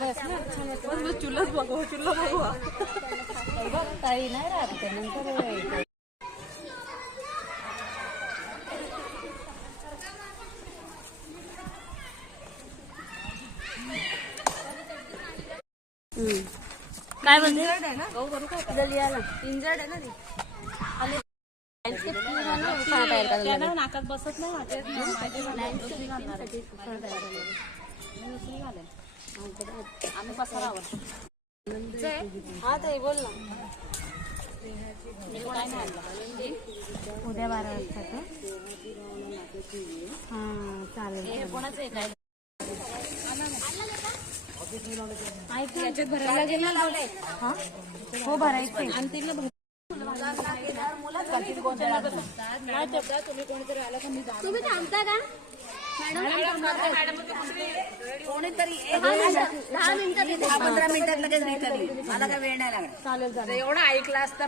बस ना चुलच बघू चुल्ला बघू काही नाही राहत नंतर काय म्हणते दलियाला इंजर्ड आहे ना ती नाकात बसत नाही आम्ही पसारावर हा ताई बोल ना उद्या 12 वाजता का हा चालेल कोणाचं आहे काय याच्यात भरायला गेला लावले हा हो भरायचे आणि तिला तुम्ही थांबता का कोणीतरी 10 मिनिटं 15 मिनिटात लगेच रिटर्न मला काय वेळ नाही लागणार चालेल एवढं ऐकलं असतं